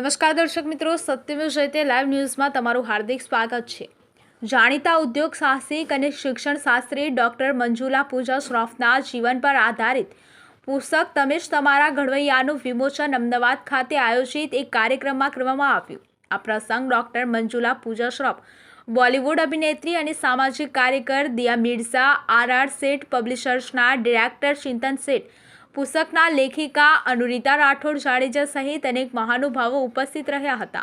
નમસ્કાર દર્શક મિત્રો, સત્યમેવ જયતે લાઈવ ન્યૂઝમાં તમારું હાર્દિક સ્વાગત છે. જાણીતા ઉદ્યોગ સાહસિક અને શિક્ષણ શાસ્ત્રી ડૉક્ટર મંજુલા પૂજા શ્રોફના જીવન પર આધારિત પુસ્તક તમે જ તમારા ઘડવૈયાનું વિમોચન અમદાવાદ ખાતે આયોજિત એક કાર્યક્રમમાં કરવામાં આવ્યું. આ પ્રસંગ ડૉક્ટર મંજુલા પૂજા શ્રોફ, બોલિવૂડ અભિનેત્રી અને સામાજિક કાર્યકર દિયા મિર્ઝા, આર શેઠ પબ્લિશર્સના ડિરેક્ટર ચિંતન શેઠ, પુસ્તકના લેખિકા અનુરિતા રાઠોડ જાડેજા સહિત અનેક મહાનુભાવો ઉપસ્થિત રહ્યા હતા.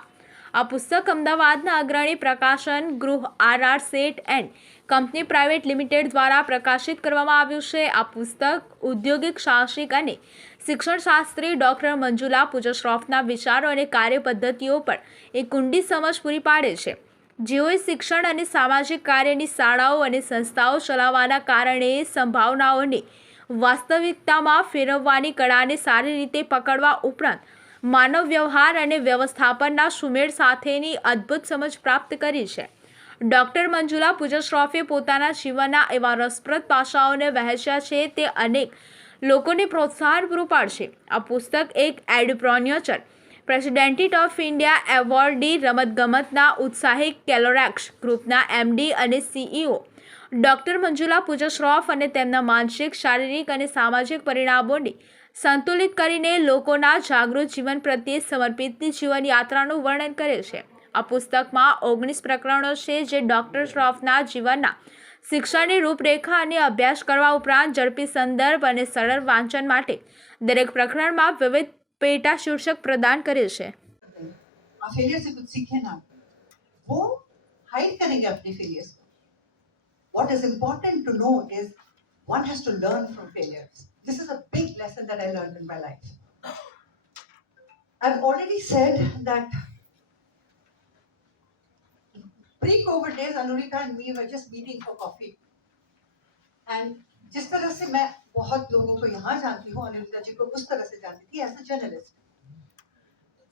આ પુસ્તક અમદાવાદના અગ્રણી પ્રકાશન ગૃહ R Sheth and company private limited દ્વારા પ્રકાશિત કરવામાં આવ્યું છે. આ પુસ્તક ઔદ્યોગિક સાહસિક અને શિક્ષણ શાસ્ત્રી ડૉક્ટર મંજુલા પૂજા શ્રોફના વિચારો અને કાર્ય પદ્ધતિઓ પર એક ઊંડી સમજ પૂરી પાડે છે. જેઓએ શિક્ષણ અને સામાજિક કાર્યની શાળાઓ અને સંસ્થાઓ ચલાવવાના કારણે સંભાવનાઓને વાસ્તવિકતામાં ફેરવવાની કળાને સારી રીતે પકડવા ઉપરાંત માનવ વ્યવહાર અને વ્યવસ્થાપનના સુમેળ સાથેની અદ્ભુત સમજ પ્રાપ્ત કરી છે. ડૉક્ટર મંજુલા પૂજા શ્રોફે પોતાના જીવનના એવા રસપ્રદ પાસાઓને વહેંચ્યા છે તે અનેક લોકોને પ્રોત્સાહન પૂરું પાડશે. આ પુસ્તક એક એડપ્રોન્યોચર, પ્રેસિડેન્ટ ઓફ ઇન્ડિયા એવોર્ડી, રમતગમતના ઉત્સાહિક કેલોરેક્સ ગ્રુપના એમડી અને સીઈઓ ડૉક્ટર મંજુલા પૂજા શ્રોફ અને તેમના માનસિક, શારીરિક અને સામાજિક પરિણામોને સંતુલિત કરીને લોકોના જાગૃત જીવન પ્રત્યે સમર્પિત જીવનયાત્રાનું વર્ણન કરે છે. આ પુસ્તકમાં 19 પ્રકરણો છે જે ડૉક્ટર શ્રોફના જીવનના શિક્ષણની રૂપરેખા અને અભ્યાસ કરવા ઉપરાંત ઝડપી સંદર્ભ અને સરળ વાંચન માટે દરેક પ્રકરણમાં વિવિધ પેટા શીર્ષક પ્રદાન કરે છે. फेलियर से कुछ सीखे ना, वो हाइड करेंगे अपने फेलियर्स को. What is important to know is one has to learn from failures. This is a big lesson that I learned in my life. I've already said that pre-COVID days, Anurita and me were just meeting for coffee. And जिस तरह से मैं बहुत लोगों को यहाँ जानती हूँ, अनिरुद्धा जी को उस तरह से जानती थी as a journalist.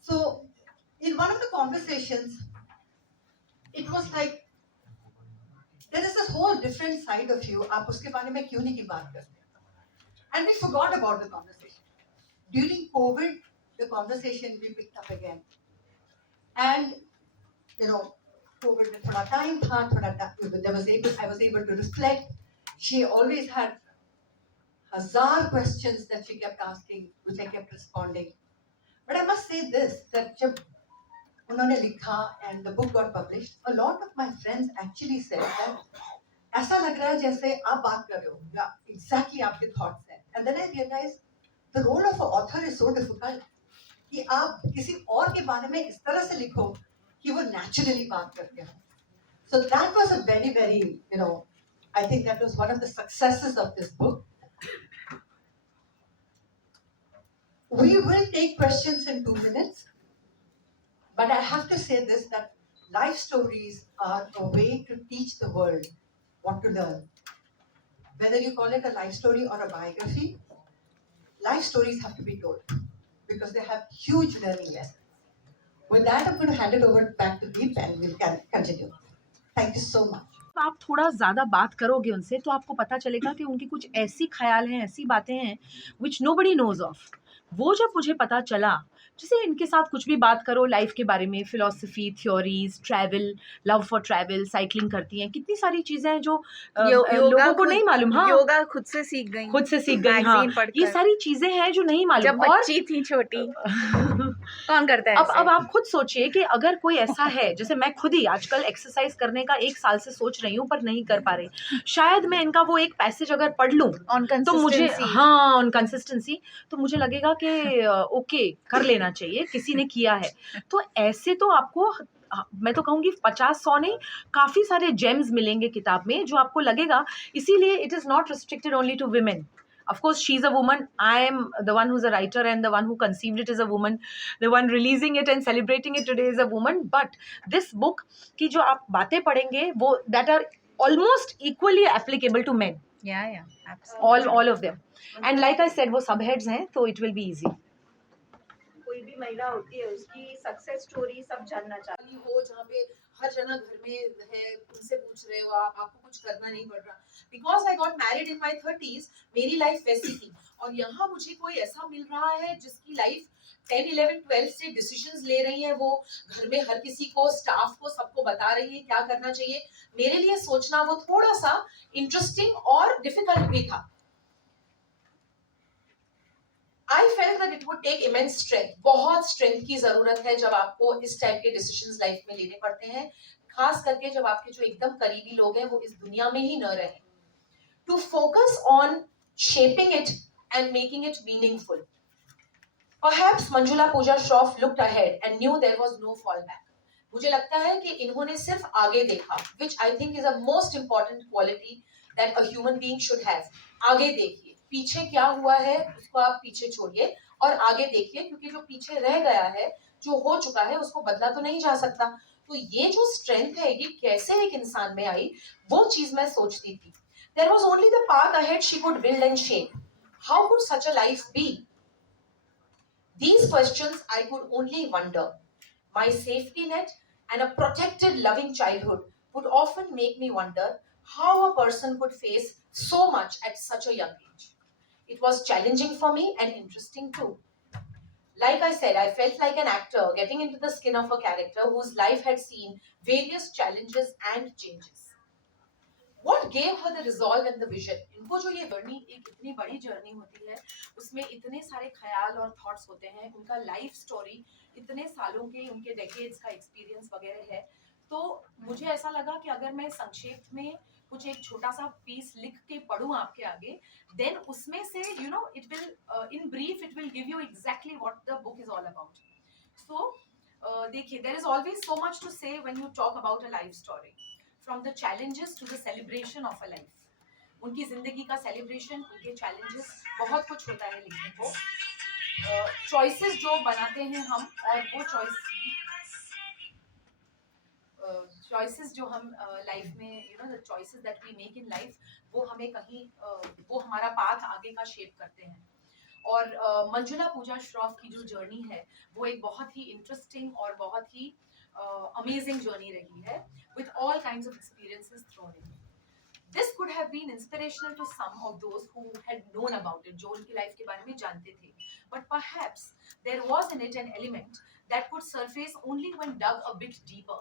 So in one of the conversations, it was like, there is this whole different side of you. आप उसके बारे में क्यों नहीं की बात करते? And we forgot about the conversation. During COVID, the conversation we picked up again. And COVID में थोड़ा time था, I was able to reflect. She always had 1,000 questions that she kept asking, which I kept responding. But I must say this, that जब उन्होंने लिखा and the book got published, a lot of my friends actually said that ऐसा लग रहा है जैसे आप बात कर रहे हो या exactly आपके thoughts हैं. And then I realized the role of an author is so difficult कि आप किसी और के बारे में इस तरह से लिखो कि वो naturally बात करते हो. So that was a very, very, I think that was one of the successes of this book. We will take questions in 2 minutes. But I have to say this, that life stories are a way to teach the world what to learn. Whether you call it a life story or a biography, life stories have to be told because they have huge learning lessons. With that, I'm going to hand it over back to Deep and we'll continue. Thank you so much. आप थोड़ा ज़्यादा बात करोगे उनसे तो आपको पता चलेगा कि उनकी कुछ ऐसी ख्याल हैं, ऐसी बातें हैं विच नोबडी नोज ऑफ. वो जब मुझे पता चला, जैसे इनके साथ कुछ भी बात करो लाइफ के बारे में, philosophy, theories, travel, love for travel, cycling करती हैं, कितनी सारी चीज़ें हैं जो लोगों को नहीं मालूम. हाँ, योगा खुद से सीख गई. हाँ, ये सारी चीज़ें हैं जो नहीं मालूम. जब बच्ची थी छोटी कौन करता है. अब आप खुद सोचिए कि अगर कोई ऐसा है, जैसे मैं खुद ही आजकल एक्सरसाइज करने का 1 साल से सोच रही हूँ पर नहीं कर पा रही. शायद मैं इनका वो एक पैसेज अगर पढ़ लूँ तो मुझे, हाँ, ऑन कंसिस्टेंसी, तो मुझे लगेगा कि ओके कर लेना चाहिए, किसी ने किया है. तो ऐसे तो आपको, मैं तो कहूँगी 50-100 नहीं, काफ़ी सारे जेम्स मिलेंगे किताब में जो आपको लगेगा. इसीलिए it is not restricted only to women. Of course, she's a woman. I am the one who's a writer and the one who conceived it is a woman. The one releasing it and celebrating it today is a woman. But this book की जो आप बातें पढ़ेंगे वो that are almost equally applicable to men. Yeah, absolutely. All of them. And like I said, वो subheads हैं, तो it will be easy. कोई भी महिला होती है उसकी सक्सेस स्टोरी सब जानना चाहती हो, जहाँ पे हर जना घर में है, उनसे पूछ रहे हो आप, आपको कुछ करना नहीं पड़ रहा. Because I got married in my 30s, मेरी लाइफ वैसी थी और यहाँ मुझे कोई ऐसा मिल रहा है जिसकी लाइफ 10, 11, 12 से डिसीजंस ले रही है, वो घर में हर किसी को, स्टाफ को, सबको बता रही है क्या करना चाहिए। मेरे लिए सोचना वो थोड़ा सा इंटरेस्टिंग और डिफिकल्ट भी था। I felt that it would take immense strength, बहुत स्ट्रेंथ की जरूरत है जब आपको इस टाइप के डिसीजंस लाइफ में लेने पड़ते हैं, खास करके जब आपके जो एकदम करीबी लोग हैं वो इस दुनिया में ही न रहे। To focus on shaping it and making it meaningful. Perhaps Manjula Pooja Shroff looked ahead and knew there was no fallback. मुझे लगता है कि इन्होंने सिर्फ आगे देखा, which I think is a most important quality that a human being should have. आगे देखिए, पीछे क्या हुआ है उसको आप पीछे छोड़िए और आगे देखिए, क्योंकि जो पीछे रह गया है, जो हो चुका है, उसको बदला तो नहीं जा सकता। तो ये जो स्ट्रेंथ है, ये कैसे एक इंसान में आई, वो चीज मैं सोचती थी। There was only the path ahead she could build and shape. How could such a life be? These questions I could only wonder. My safety net and a protected, loving childhood would often make me wonder how a person could face so much at such a young age. It was challenging for me and interesting too. Like I said, I felt like an actor getting into the skin of a character whose life had seen various challenges and changes. What gave her the resolve and the vision? इनको जो ये journey, एक इतनी बड़ी journey होती है, उसमें इतने सारे ख्याल और थॉट्स होते हैं, उनका लाइफ स्टोरी इतने सालों के, उनके डेकेड्स का एक्सपीरियंस वगैरह है। तो मुझे ऐसा लगा कि अगर मैं संक्षेप में कुछ एक छोटा सा पीस लिख के पढ़ूं आपके आगे, देन उसमें से you know it will in brief it will give you exactly what the book is all about. So देखिए, there is always so much to say when you talk about a life story, from the challenges to the celebration of a life. उनकी जिंदगी का celebration, उनके challenges, बहुत कुछ होता है लिखने को। चॉइसेस जो बनाते हैं हम, और वो चॉइसेस जो हम लाइफ में, you know the choices that we make in life, वो हमें कहीं वो हमारा पाथ आगे का शेप करते हैं। और मंजुला पूजा श्रॉफ की जो जर्नी है, वो एक बहुत ही इंटरेस्टिंग और बहुत ही अमेजिंग जर्नी रही है, with all kinds of experiences thrown in. This could have been inspirational to some of those who had known about it, जो उनकी लाइफ के बारे में जानते थे. But perhaps there was in it an element that could surface only when dug a bit deeper.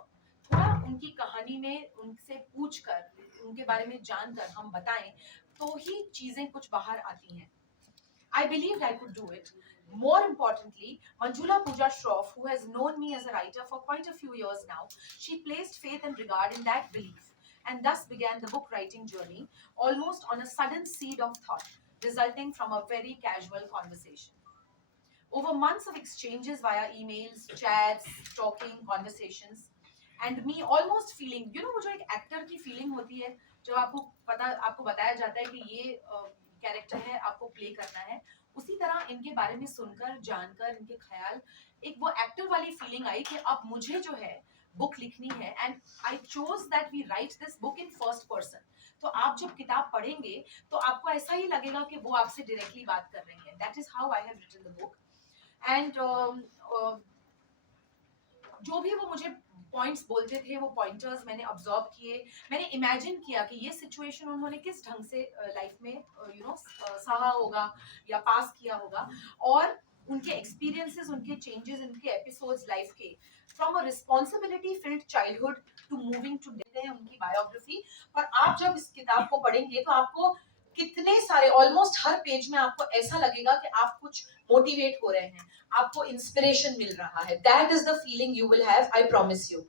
थोड़ा उनकी कहानी में उनसे पूछकर, उनके बारे में जानकर हम बताएं, तो ही चीजें कुछ बाहर आती हैं. I believed I could do it. More importantly, Manjula Pooja Shroff, who has known me as a writer for quite a few years now, she placed faith and regard in that belief, and thus began the book writing journey, almost on a sudden seed of thought, resulting from a very casual conversation. Over months of exchanges via emails, chats, talking, conversations, and me almost feeling, you know, वो जो एक actor की feeling होती है, जब आपको बताया जाता है कि ये कैरेक्टर है, आपको प्ले करना है, उसी तरह इनके बारे में सुनकर, जानकर, इनके ख्याल, एक वो एक्टर वाली फीलिंग आई कि अब मुझे जो है बुक लिखनी है, and I chose that we write this book in first person. तो आप जब किताब पढ़ेंगे तो आपको ऐसा ही लगेगा कि वो आपसे डायरेक्टली बात कर रही है। That is how I have written the book. And जो भी वो मुझे पॉइंट्स बोलते थे, वो पॉइंटर्स मैंने ऑब्जर्व किए, मैंने इमेजिन किया कि ये सिचुएशन उन्होंने किस ढंग से लाइफ में यू नो सहा होगा या पास किया होगा, और उनके एक्सपीरियंसेस, उनके चेंजेस, उनके एपिसोड्स लाइफ के, from a responsibility filled childhood to moving to death है उनकी बायोग्राफी। पर आप जब इस किताब को पढ़ेंगे तो आपको कितने सारे, ऑलमोस्ट हर पेज में आपको ऐसा लगेगा कि आप कुछ मोटिवेट हो रहे हैं, आपको इंस्पिरेशन मिल रहा है। That is the feeling you will have, I promise you.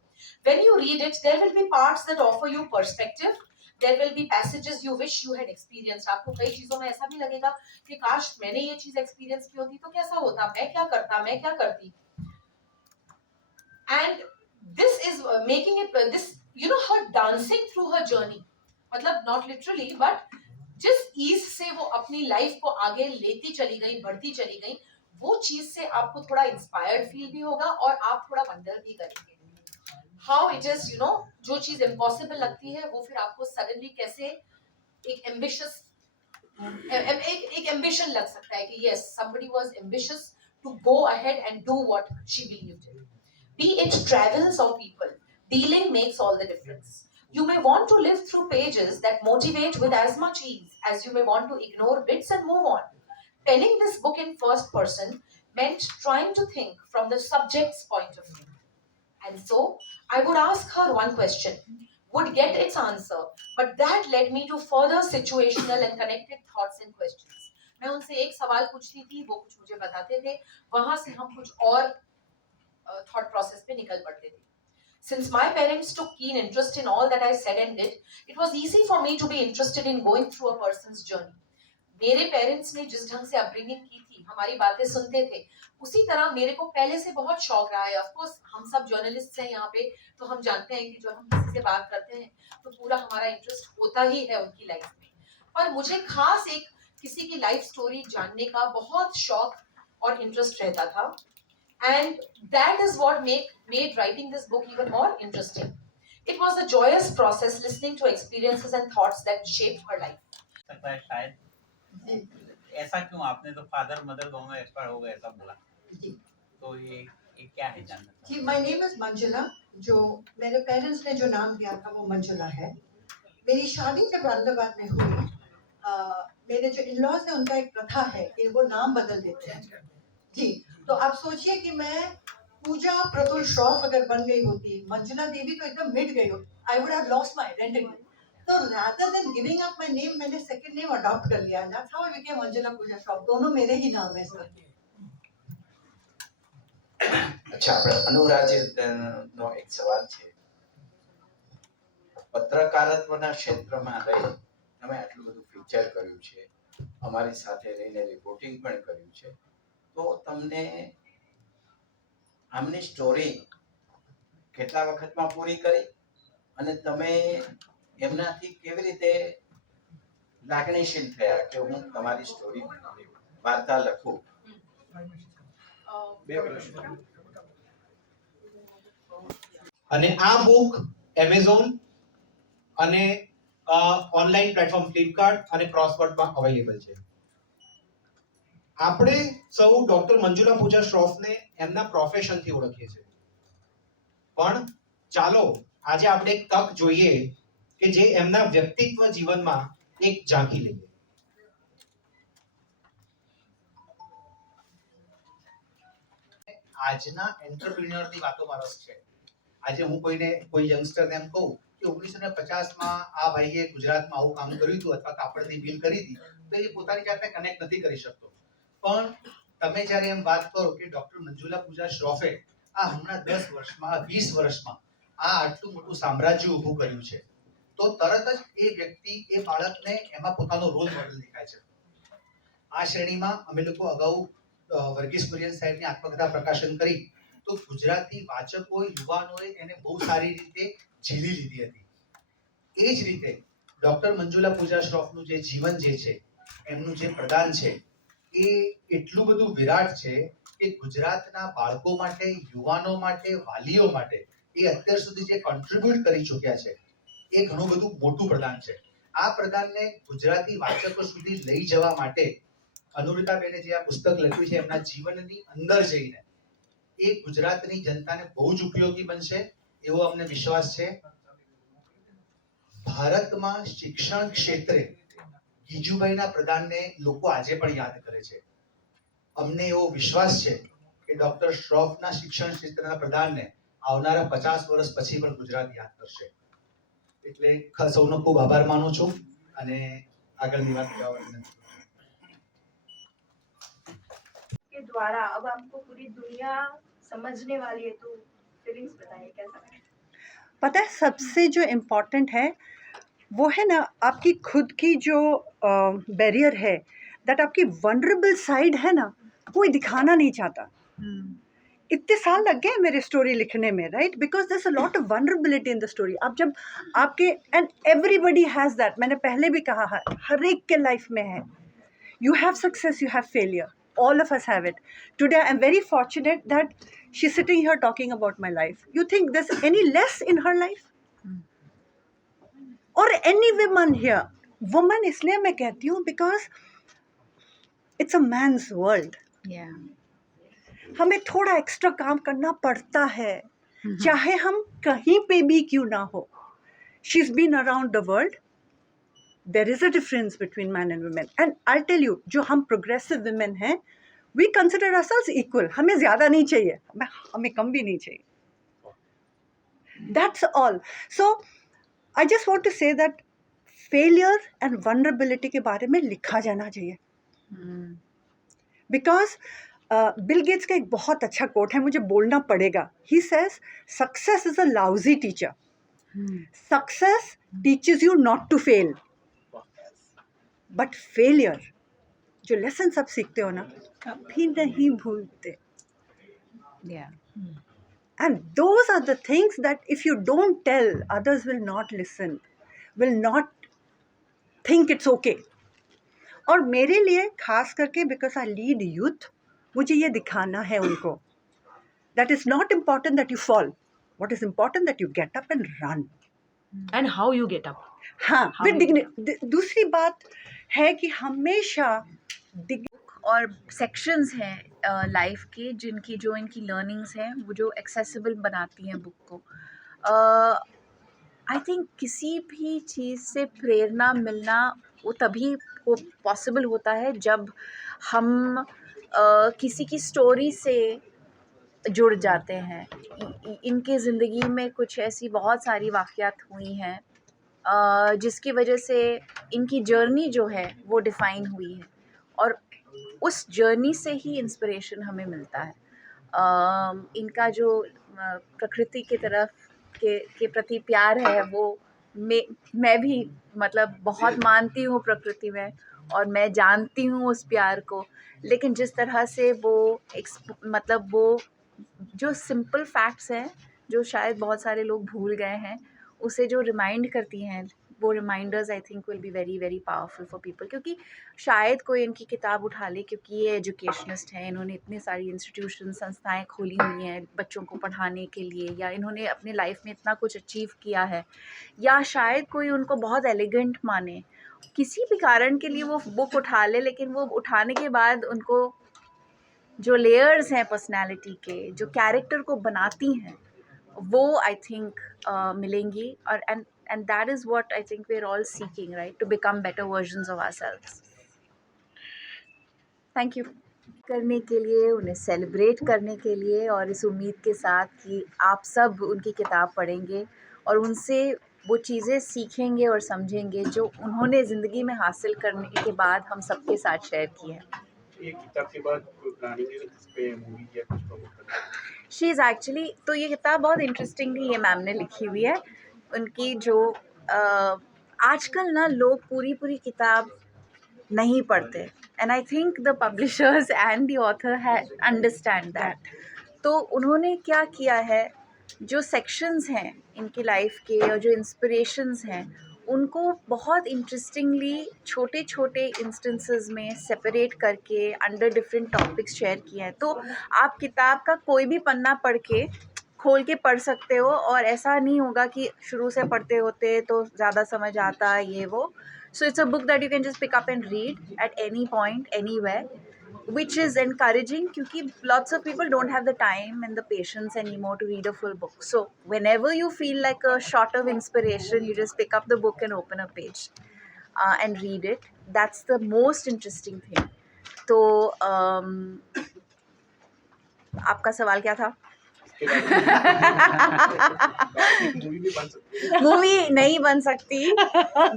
When you read it, there will be parts that offer you perspective. There will be passages you wish you had experienced. आपको कई चीजों में ऐसा भी लगेगा कि काश मैंने ये चीज एक्सपीरियंस की होती तो कैसा होता, मैं क्या करता, मैं क्या करती। And this is making it this, you know, her dancing through her journey. मतलब not literally, but जिस ईज से वो अपनी लाइफ को आगे लेती चली गई, बढ़ती चली गई, वो चीज से आपको थोड़ा इंस्पायर्ड फील भी होगा और आप थोड़ा वंडर भी करेंगे how it is, you know, जो चीज इम्पॉसिबल लगती है वो फिर आपको सडनली कैसे एक एम्बिशियस एक एम्बिशन लग सकता है कि yes, somebody was ambitious to go ahead and do what she believed in. Be it travels or people, dealing makes all the difference. You may want to live through pages that motivate with as much ease as you may want to ignore bits and move on. penning this book in first person meant trying to think from the subject's point of view. And so I would ask her one question, would get its answer, but that led me to further situational and connected thoughts and questions. मैं उनसे एक सवाल पूछती थी, वो कुछ मुझे बताते थे, वहां से हम कुछ और thought process पे निकल पड़ते थे. Since my parents took keen interest in all that I said and did, it was easy for me to be interested in going through a person's journey. मेरे पेरेंट्स ने जिस ढंग से अपब्रिंगिंग की थी, हमारी बातें सुनते थे, उसी तरह मेरे को पहले से बहुत शौक रहा है. ऑफ कोर्स हम सब जर्नलिस्ट हैं यहाँ पे, तो हम जानते हैं कि जब हम किसी से बात करते हैं तो पूरा हमारा इंटरेस्ट होता ही है उनकी लाइफ में. पर मुझे खास एक किसी की लाइफ स्टोरी जानने का बहुत शौक और इंटरेस्ट रहता था. And that is what made writing this book even more interesting. It was a joyous process listening to experiences and thoughts that shaped her life. सकता है शायद जी ऐसा क्यों, आपने तो फादर मदर दोनों एक्सपायर हो गए ऐसा बोला, जी तो ये क्या है जानना चाहता जी माय नेम इज मंजुला. जो मेरे पेरेंट्स ने जो नाम दिया था वो मंजुला है. मेरी शादी जब अहमदाबाद में हुई, मेरे जो इन-लॉज है उनका एक प्रथा है कि वो नाम बदल देते हैं. जी, तो आप सोचिए कि मैं पूजा प्रतुल श्रॉफ अगर बन गई होती, मंजुला देवी तो एकदम मिट गई होती. I would have lost my identity. तो rather than giving up my name, मैंने सेकंड नेम अडॉप्ट कर लिया. That's how I became Manjula पूजा श्रॉफ. दोनों मेरे ही नाम है सर. અચ્છા, આપણે અનુરાજી નો એક સવાલ છે. પત્રકારત્વના ક્ષેત્રમાં રહી તમે આટલું બધું ફીચર કર્યું છે, અમારી સાથે રહીને રિપોર્ટિંગ પણ કર્યું છે, તો તમને આમની સ્ટોરી કેટલા વખતમાં પૂરી કરી અને તમે એમનાથી કેવી રીતે લાગણીશીલ થયા કે હું તમારી સ્ટોરી વાર્તા લખું? બે પ્રશ્નો. અને આ બુક એમેઝોન અને ઓનલાઈન પ્લેટફોર્મ ફ્લિપકાર્ટ અને ક્રોસવર્ડમાં અવેલેબલ છે. આપણે સૌ ડોક્ટર મંજુલા પૂજા શ્રોફને એમના પ્રોફેશનથી ઓળખીએ છીએ, પણ ચાલો આજે આપણે એક તક જોઈએ કે જે એમના વ્યક્તિત્વ જીવનમાં એક ઝાંખી લઈએ. આજના એન્ટરપ્રિન્યોરની વાતોમાં રસ છે. આજે હું કોઈ યંગસ્ટરને એમ કહું કે 1950માં આ ભાઈએ ગુજરાતમાં આવું કામ કર્યું હતું અથવા કાપડની મિલ કરી હતી, તો એ પોતાની જાતને કનેક્ટ નથી કરી શકતો. પણ તમે જ્યારે એમ વાત કરો કે ડોક્ટર મંજુલા પૂજા શ્રોફે આ હમણાં 10 વર્ષમાં 20 વર્ષમાં આ આટલું મોટું સામ્રાજ્ય ઊભું કર્યું છે, તો તરત જ એ વ્યક્તિ એ બાળકને એમાં પોતાનો રોલ મોડેલ દેખાય છે. આ શ્રેણીમાં અમે લોકો અગાઉ વર્ગીસ કુરિયન સાહેબની આત્મકથા પ્રકાશન કરી, તો ગુજરાતી વાચકો યુવાનોએ એને બહુ સારી રીતે ઝીલી લીધી હતી. એ જ રીતે ડોક્ટર મંજુલા પૂજા શ્રોફનું જે જીવન જે છે, એમનું જે પ્રદાન છે, એ એટલું બધું વિરાટ છે કે ગુજરાતના બાળકો માટે, યુવાનો માટે, વાલીઓ માટે એ અત્યાર સુધી જે કોન્ટ્રીબ્યુટ કરી ચૂક્યા છે એ ઘણું બધું મોટું પ્રદાન છે. આ પ્રદાનને ગુજરાતી વાચકો સુધી લઈ જવા માટે અનુરિતાબેને જે આ પુસ્તક લખ્યું છે એમના જીવનની અંદર જઈને એ ગુજરાતની જનતાને બહુ જ ઉપયોગી બનશે એવો અમને વિશ્વાસ છે. ભારતમાં શિક્ષણ ક્ષેત્રે ગીજુભાઈના પ્રદાનને લોકો આજે પણ યાદ કરે છે. અમને એવો વિશ્વાસ છે કે ડોક્ટર શ્રોફના શિક્ષણ ક્ષેત્રના પ્રદાનને આવનારા 50 વર્ષ પછી પણ ગુજરાત યાદ કરશે. એટલે સૌનો ખૂબ આભાર માનું છું અને આગળની વાત કરવા વિનંતી. के द्वारा अब आपको पूरी दुनिया समझने वाली है, तो फीलिंग्स बताइए कैसा है? पता है सबसे जो इम्पोर्टेंट है वो है ना आपकी खुद की जो बैरियर है, दैट आपकी वनरेबल साइड है ना, कोई दिखाना नहीं चाहता. इतने साल लग गए मेरे स्टोरी लिखने में, right, because there is a lot of vulnerability in the story. आप जब आपके एंड एवरीबडी हैज़ दैट, मैंने पहले भी कहा है, हर एक के लाइफ में है. You have success, you have failure, all of us have it. Today I'm very fortunate that she's sitting here talking about my life. You think there's any less in her life? Or any woman here? Woman इसलिए मैं कहती हूँ because it's a man's world. Yeah. हमें थोड़ा extra काम करना पड़ता है, चाहे हम कहीं पे भी क्यों ना हो. She's been around the world. There is a difference between man and women. And I tell you, जो हम प्रोग्रेसिव वुमेन हैं, वी कंसिडर ourselves इक्वल. हमें ज़्यादा नहीं चाहिए, हमें कम भी नहीं चाहिए. That's all. So I just want to say that failure and vulnerability के बारे में लिखा जाना चाहिए. बिकॉज बिल गेट्स का एक बहुत अच्छा कोट है, मुझे बोलना पड़ेगा. He says success is a lousy teacher. Success teaches you not to fail, but failure, जो लेसन सब सीखते हो ना, कभी नहीं भूलते. And those are the things that if you don't tell, others will not listen, will not think it's okay. और मेरे लिए खास करके, बिकॉज आई लीड यूथ, मुझे ये दिखाना है उनको that it's not important that you fall. What is important that you get up and run. And how you get up. हाँ, How with you dignity. दूसरी बात है कि हमेशा और सेक्शंस हैं लाइफ के, जिनकी जो इनकी लर्निंग्स हैं वो जो एक्सेसिबल बनाती हैं बुक को. आई थिंक किसी भी चीज़ से प्रेरणा मिलना वो तभी वो पॉसिबल होता है जब हम किसी की स्टोरी से जुड़ जाते हैं. इनके ज़िंदगी में कुछ ऐसी बहुत सारी वाक़यात हुई हैं जिसकी वजह से इनकी जर्नी जो है वो डिफ़ाइन हुई है, और उस जर्नी से ही इंस्पिरेशन हमें मिलता है. इनका जो प्रकृति की तरफ के प्रति प्यार है वो मैं भी मतलब बहुत मानती हूँ प्रकृति में, और मैं जानती हूँ उस प्यार को. लेकिन जिस तरह से वो मतलब वो जो सिंपल फैक्ट्स हैं जो शायद बहुत सारे लोग भूल गए हैं, उसे जो रिमाइंड करती हैं, वो reminders I think will be very very powerful for people. क्योंकि शायद कोई इनकी किताब उठा ले, क्योंकि ये एजुकेशनिस्ट हैं, इन्होंने इतनी सारी इंस्टीट्यूशन संस्थाएं खोली हुई हैं बच्चों को पढ़ाने के लिए, या इन्होंने अपने लाइफ में इतना कुछ अचीव किया है, या शायद कोई उनको बहुत एलिगेंट माने, किसी भी कारण के लिए वो बुक उठा ले, लेकिन वो उठाने के बाद उनको जो लेयर्स हैं पर्सनैलिटी के, जो कैरेक्टर को बनाती हैं, वो आई थिंक मिलेंगी. और and that is what I think we're all seeking, right, to become better versions of ourselves. Thank you. करने के लिए, उन्हें सेलिब्रेट करने के लिए, और इस उम्मीद के साथ कि आप सब उनकी किताब पढ़ेंगे और उनसे वो चीज़ें सीखेंगे और समझेंगे जो उन्होंने ज़िंदगी में हासिल करने के बाद हम सबके साथ शेयर किए हैं. ये किताब के बाद कोई प्लानिंग है इस पे मूवी या कुछ प्रमोट करना? शी इज़ एक्चुअली, तो ये किताब बहुत इंटरेस्टिंगली ये मैम ने लिखी हुई है. उनकी जो आजकल ना लोग पूरी किताब नहीं पढ़ते, and I think the publishers and the author understand that. तो उन्होंने क्या किया है, जो सेक्शंस हैं इनकी लाइफ के और जो इंस्पिरेशंस हैं, उनको बहुत इंटरेस्टिंगली छोटे छोटे इंस्टेंसेस में सेपरेट करके अंडर डिफरेंट टॉपिक्स शेयर किए हैं. तो आप किताब का कोई भी पन्ना पढ़ के खोल के पढ़ सकते हो, और ऐसा नहीं होगा कि शुरू से पढ़ते होते तो ज़्यादा समझ आता ये वो. So it's a book that you can just pick up and read at any point anywhere, which is encouraging, क्योंकि lots of people don't have the time and the patience anymore to read a full book. So whenever you feel like a shot of inspiration, you just pick up the book and open a page and read it. That's the most interesting thing. तो आपका सवाल क्या था? Movie नहीं बन सकती,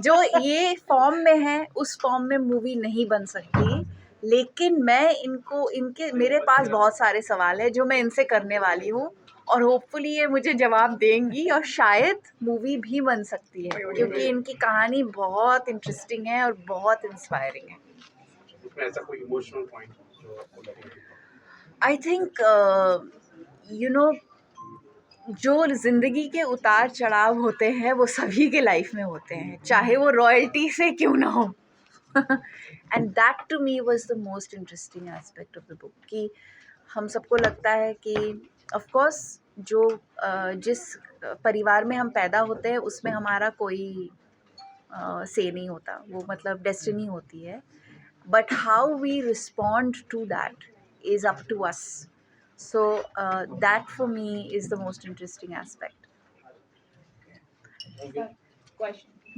जो ये फॉर्म में है उस फॉर्म में मूवी नहीं बन सकती. लेकिन मैं इनके मेरे पास बहुत सारे सवाल हैं जो मैं इनसे करने वाली हूँ, और होपफुली ये मुझे जवाब देंगी, और शायद मूवी भी बन सकती है, क्योंकि इनकी कहानी बहुत इंटरेस्टिंग है और बहुत इंस्पायरिंग है. ऐसा कोई इमोशनल पॉइंट जो आपको लगे? आई थिंक यू नो, जो ज़िंदगी के उतार चढ़ाव होते हैं वो सभी के लाइफ में होते हैं, चाहे वो रॉयल्टी से क्यों ना हो. And that to me was the most interesting aspect of the book, कि हम सबको लगता है कि ऑफकोर्स जो जिस परिवार में हम पैदा होते हैं उसमें हमारा कोई से नहीं होता, वो मतलब डेस्टिनी होती है, but how we respond to that is up to us. So that for me is the most interesting aspect. Okay. Question.